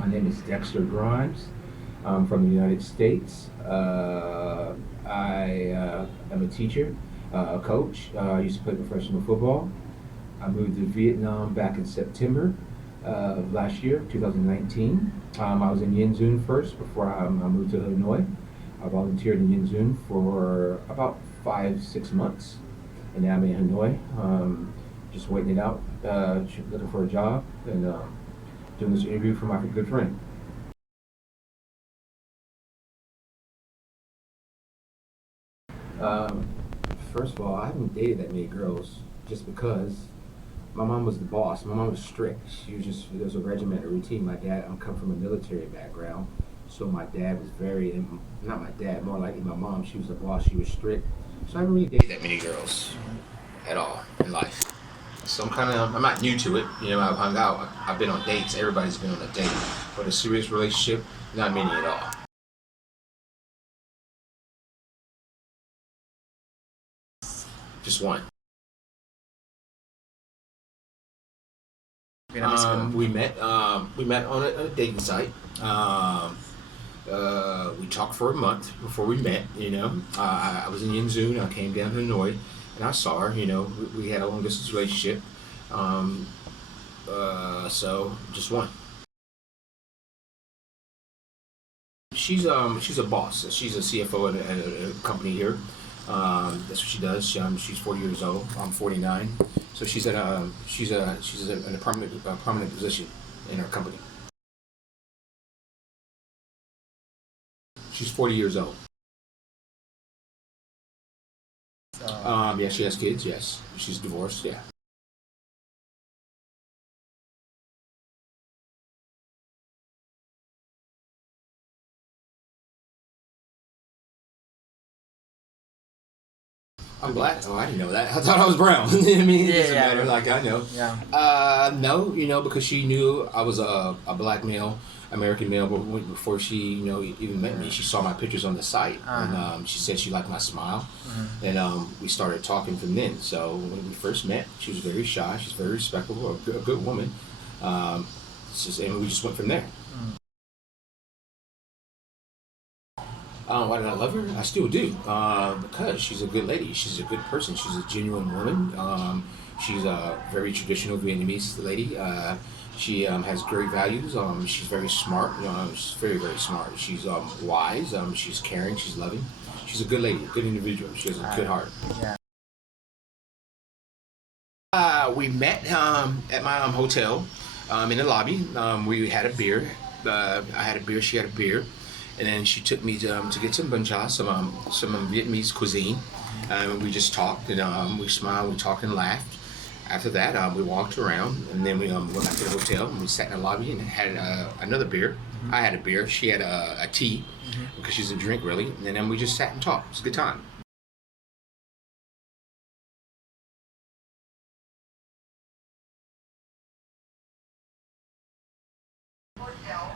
My name is Dexter Grimes. I'm from the United States. I am a teacher, a coach. I used to play professional football. I moved to Vietnam back in September of last year, 2019. I was in Yen Dun first before I moved to Illinois. I volunteered in Yen Dun for about 5-6 months, and now I'm in Hanoi, just waiting it out, looking for a job, and doing this interview for my good friend. First of all, I haven't dated that many girls just because my mom was the boss. My mom was strict. There was a regiment, a routine. I come from a military background, so my dad was not my dad, more likely my mom. She was the boss. She was strict. So I haven't really dated that many girls at all in life. So I'm not new to it. I've hung out. I've been on dates. Everybody's been on a date. But a serious relationship, not many at all. Just one. We met on a dating site. We talked for a month before we met. I was in Yen Dun. I came down to Hanoi, and I saw her. We had a long distance relationship. So just one. She's a boss. She's a CFO at a company here. That's what she does. She's 40 years old. I'm 49. So she's in a prominent position in her company. She's 40 years old. Yeah, she has kids. Yes, she's divorced. Yeah. I'm black. Oh, I didn't know that. I thought I was brown. I mean, it doesn't matter. Like, I know. Yeah. No, because she knew I was a black male, American male, before she, even met me. She saw my pictures on the site, and she said she liked my smile, and we started talking from then. So when we first met, she was very shy. She's very respectable, a good woman. And we just went from there. Why did I love her? I still do, because she's a good lady. She's a good person. She's a genuine woman. She's a very traditional Vietnamese lady. She has great values. She's very smart. She's very, very smart. She's wise. She's caring. She's loving. She's a good lady, a good individual. She has a good heart. Yeah. We met at my hotel in the lobby. We had a beer. I had a beer. She had a beer. And then she took me to get some bun cha, some Vietnamese cuisine. We just talked, and we smiled, we talked and laughed. After that, we walked around, and then we went back to the hotel, and we sat in the lobby and had another beer. I had a beer, she had a tea, because she doesn't drink really, and then we just sat and talked. It was a good time.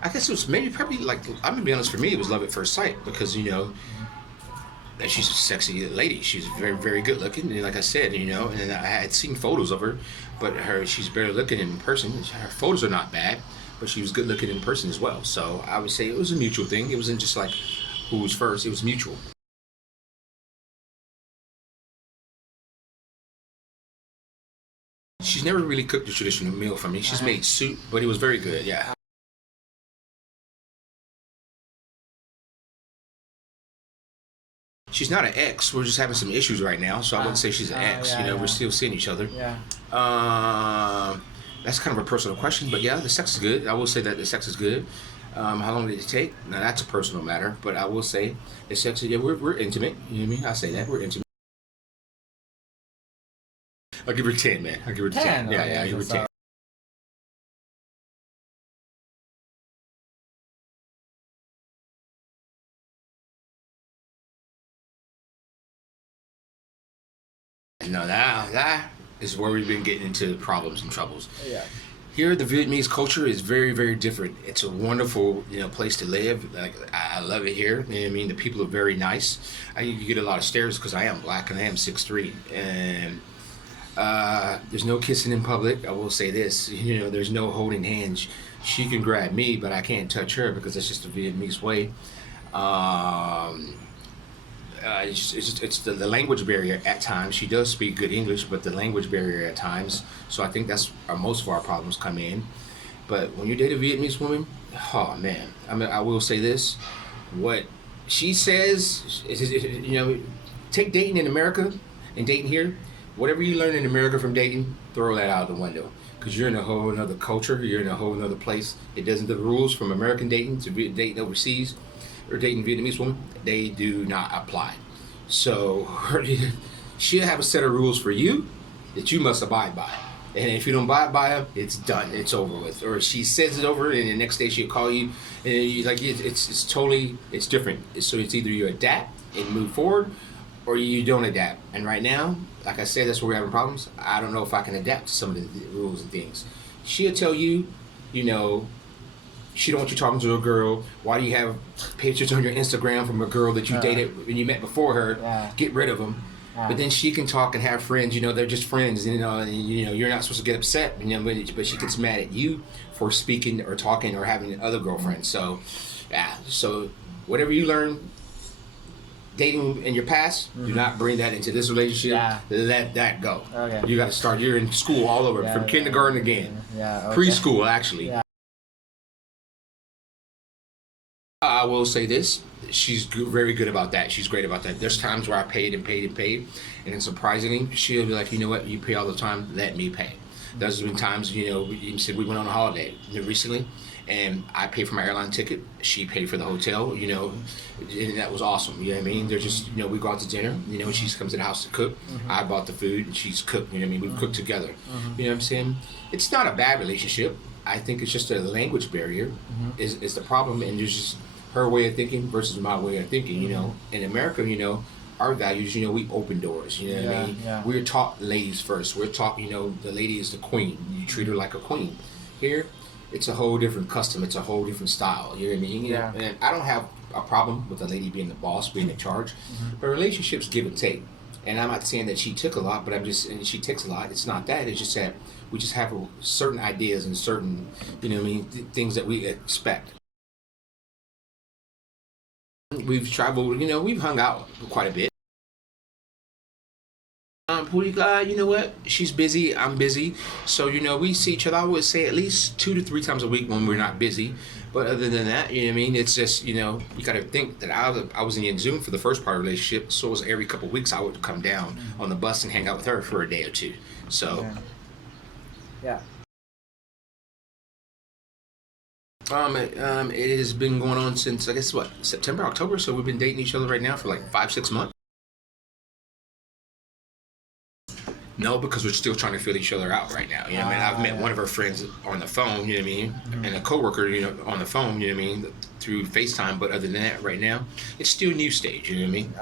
I guess it was probably like, I'm gonna be honest, for me, it was love at first sight, because, that she's a sexy lady. She's very, very good looking, and like I said, and I had seen photos of her, but she's better looking in person. Her photos are not bad, but she was good looking in person as well. So I would say it was a mutual thing. It wasn't just like who was first, it was mutual. She's never really cooked a traditional meal for me. She's made soup, but it was very good, yeah. She's not an ex. We're just having some issues right now, so I wouldn't say she's an ex. We're still seeing each other. Yeah. That's kind of a personal question, but yeah, the sex is good. I will say that the sex is good. How long did it take? Now that's a personal matter, but I will say the sex is, yeah, we're intimate. You know what I mean? I say that, we're intimate. I'll give her 10, man. I'll give her 10. Yeah, I'll give her 10. No, that is where we've been getting into problems and troubles. Yeah. Here, the Vietnamese culture is very, very different. It's a wonderful, place to live. Like, I love it here. You know what I mean? The people are very nice. You get a lot of stares because I am black and I am 6'3", and There's no kissing in public. I will say this, there's no holding hands. She can grab me, but I can't touch her because that's just the Vietnamese way. It's the language barrier at times. She does speak good English, but the language barrier at times. So I think that's where most of our problems come in. But when you date a Vietnamese woman, oh man, I will say this: what she says is, take dating in America and dating here. Whatever you learn in America from dating, throw that out the window. Because you're in a whole another culture, you're in a whole another place. The rules from American dating to dating overseas or dating Vietnamese women, they do not apply. So she'll have a set of rules for you that you must abide by. And if you don't abide by them, it's done. It's over with. Or she says it over, and the next day she'll call you, and it's totally different. So it's either you adapt and move forward, or you don't adapt. And right now, like I said, that's where we're having problems. I don't know if I can adapt to some of the rules and things. She'll tell you, she don't want you talking to a girl. Why do you have pictures on your Instagram from a girl that you dated when you met before her? Yeah. Get rid of them. But then she can talk and have friends. They're just friends. And you're not supposed to get upset. But she gets mad at you for speaking or talking or having other girlfriends. So, yeah. So whatever you learn dating in your past, do not bring that into this relationship. Yeah. Let that go. Okay. You got to start. You're in school all over from kindergarten again. Yeah. Okay. Preschool, actually. Yeah. I will say this: she's very good about that. She's great about that. There's times where I paid, and then surprisingly, she'll be like, "You know what? You pay all the time. Let me pay." There's been times, we said we went on a holiday recently, and I paid for my airline ticket. She paid for the hotel, and that was awesome. You know what I mean? They're just, we go out to dinner. She comes to the house to cook. Mm-hmm. I bought the food, and she's cooked. You know what I mean? We've cooked together. You know what I'm saying? It's not a bad relationship. I think it's just a language barrier is the problem, and there's just her way of thinking versus my way of thinking. In America, our values, we open doors. You know what I mean? Yeah. We're taught ladies first. We're taught, the lady is the queen. You treat her like a queen. Here, it's a whole different custom. It's a whole different style. You know what I mean? Yeah. And I don't have a problem with the lady being the boss, being in charge. But relationships give and take. And I'm not saying that she took a lot, but and she takes a lot. It's not that. It's just that we just have certain ideas and certain, things that we expect. We've traveled, we've hung out quite a bit. You know what? She's busy, I'm busy. So, we see each other, I would say at least 2 to 3 times a week when we're not busy. But other than that, it's just, you got to think that I was in Zoom for the first part of the relationship. So it was every couple of weeks I would come down on the bus and hang out with her for a day or two. So. Yeah. It has been going on since, I guess, September, October. So we've been dating each other right now for like 5-6 months. No, because we're still trying to feel each other out right now. I've met one of her friends on the phone, and a coworker, on the phone, through FaceTime. But other than that, right now, it's still new stage, you know what I mean?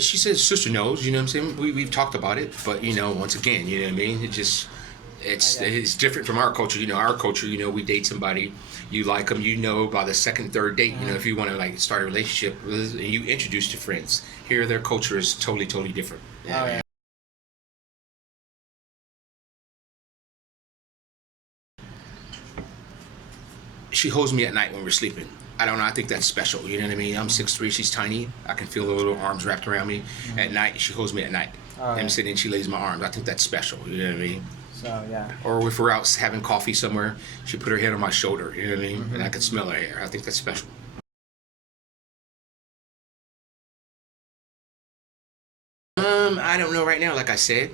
She says sister knows, you know what I'm saying? We've talked about it, but once again, you know what I mean? It's different from our culture. Our culture, we date somebody, you like them, by the second, third date, if you want to start a relationship, and you introduce your friends. Here, their culture is totally, totally different. Yeah. She holds me at night when we're sleeping. I don't know. I think that's special. You know what I mean? I'm 6'3". She's tiny. I can feel the little arms wrapped around me. At night, she holds me at night. I'm sitting and she lays my arms. I think that's special. You know what I mean? So, yeah. Or if we're out having coffee somewhere, she put her head on my shoulder. You know what I mean? And I can smell her hair. I think that's special. I don't know right now. Like I said,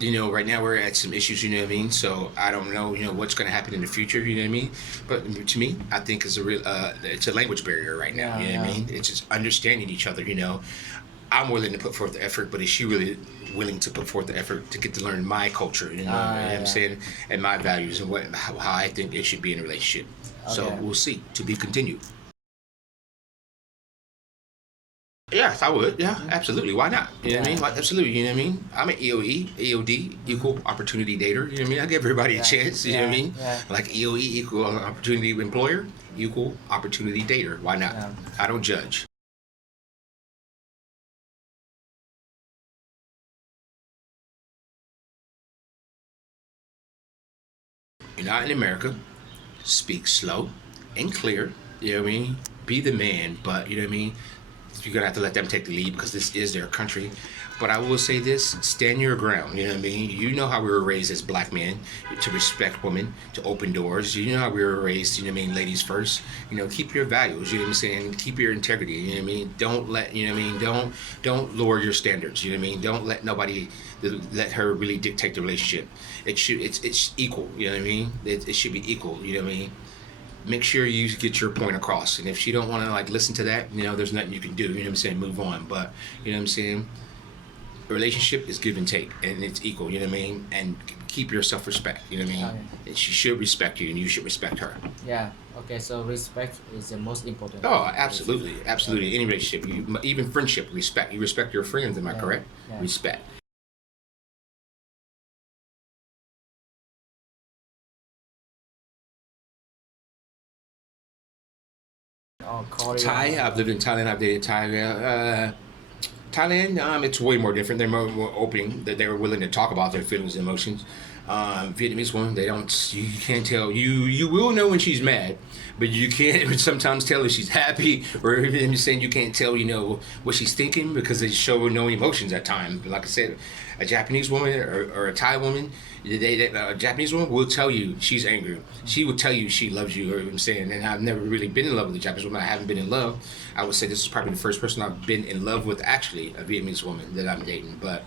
right now we're at some issues. You know what I mean? So I don't know. What's going to happen in the future. You know what I mean? But to me, I think it's a language barrier right now. You know what I mean? It's just understanding each other. I'm willing to put forth the effort, but is she really willing to put forth the effort to get to learn my culture? You know what I'm saying? And my values and how I think it should be in a relationship. So we'll see. To be continued. Yes, I would. Yeah, absolutely. Why not? You know what I mean? Absolutely. You know what I mean? I'm an EOD, equal opportunity dater. You know what I mean? I give everybody a chance. You know what I mean? Like EOE, equal opportunity employer, equal opportunity dater. Why not? I don't judge. you're not in America. Speak slow and clear. You know what I mean? Be the man, but you know what I mean? You're gonna have to let them take the lead because this is their country. But I will say this: stand your ground. You know what I mean? You know how we were raised as black men to respect women, to open doors. You know how we were raised. You know what I mean? Ladies first. You know, keep your values. You know what I'm saying? Keep your integrity. You know what I mean? Don't let you know what I mean. Don't lower your standards. You know what I mean? Don't let nobody let her really dictate the relationship. It's equal. You know what I mean? It should be equal. You know what I mean? Make sure you get your point across. And if she don't want to like listen to that, you know, there's nothing you can do. You know what I'm saying? Move on. But you know what I'm saying? A relationship is give and take, and it's equal. You know what I mean? And keep your self-respect. You know what I mean? Okay. And she should respect you, and you should respect her. Yeah. Okay. So respect is the most important. Oh, absolutely, absolutely. Any relationship, even friendship, respect. You respect your friends. Am I Yeah. correct? Yeah. Respect. Oh, Korea. Thai. I've lived in Thailand. I've dated Thai. Thailand, it's way more different. They're more open. They're willing to talk about their feelings and emotions. Vietnamese women, they don't. You can't tell. You will know when she's mad, but you can't sometimes tell if she's happy or even saying you can't tell. You know what she's thinking because they show no emotions at times. Like I said, a Japanese woman or a Thai woman, a Japanese woman will tell you she's angry. She will tell you she loves you. Or I'm saying, and I've never really been in love with a Japanese woman. I haven't been in love. I would say this is probably the first person I've been in love with, actually, a Vietnamese woman that I'm dating. But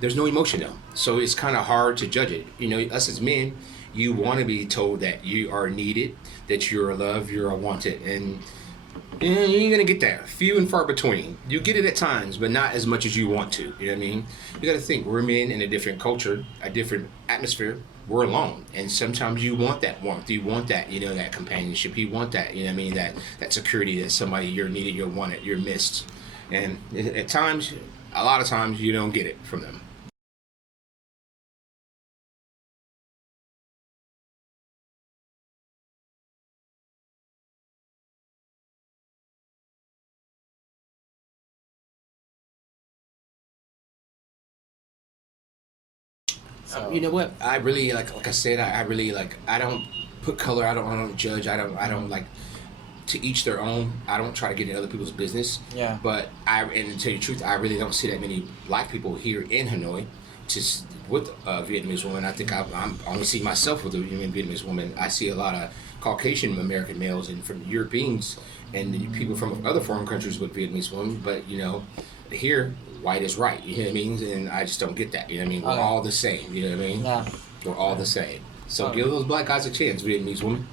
there's no emotion though, so it's kind of hard to judge it. You know, us as men, you want to be told that you are needed, that you're loved, you're wanted, and you ain't gonna get that. Few and far between. You get it at times, but not as much as you want to. You know what I mean? You got to think we're men in a different culture, a different atmosphere. We're alone, and sometimes you want that warmth. You want that, you know, that companionship. You want that, you know what I mean? That security that somebody you're needed, you're wanted, you're missed, and at times, a lot of times, you don't get it from them. You know what? I really like I said, I really like. I don't put color. I don't judge. I don't like. To each their own. I don't try to get in other people's business. Yeah. But and to tell you the truth, I really don't see that many black people here in Hanoi, with a Vietnamese woman. I think I'm only see myself with a Vietnamese woman. I see a lot of Caucasian American males and from Europeans and people from other foreign countries with Vietnamese women. But you know, here white is right. You know what I mean? And I just don't get that. You know what I mean? We're Okay. all the same. You know what I mean? Yeah. We're all the same. So Okay. give those black guys a chance, Vietnamese woman.